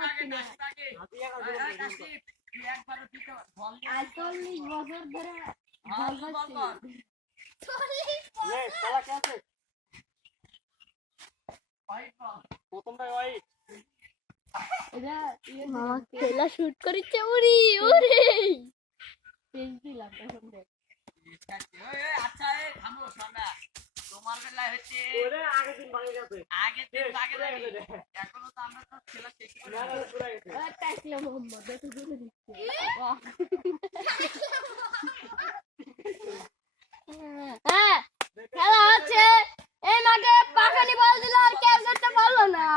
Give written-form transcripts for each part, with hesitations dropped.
পারছি না। ৪৮ বছর ধরে বল করছি। ৪০ বছর? মামা খেলা শুট করেছে উড়ি উড়ি পেজ দিলাম এখন দেখ। আচ্ছা থামো শোনা, তোমার বেলায় হচ্ছে আগের দিন লাগে এখনো তো আমরা তো খেলা শেষ করি টাকলা মোহাম্মদ এত দূরে দিচ্ছে। হ্যাঁ খেলা হচ্ছে এই মাঠে পাখানি বল দিল আর কেউ করতে পারলো না।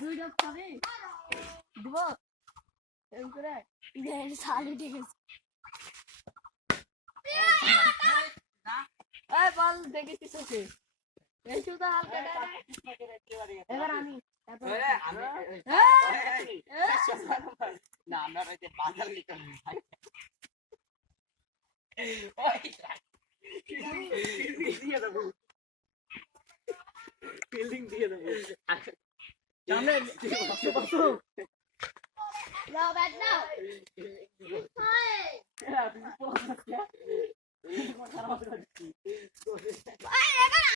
দুই ডব খাবে দিব এরকম করে শালি ঠিক আছে। বল দেখেছি চোখে এই শুধু হালকা এবার আমি না আমরা রয়েছে বাজার লিখে ফিল্ডিং দিয়ে দেবো No, bad now. Hi.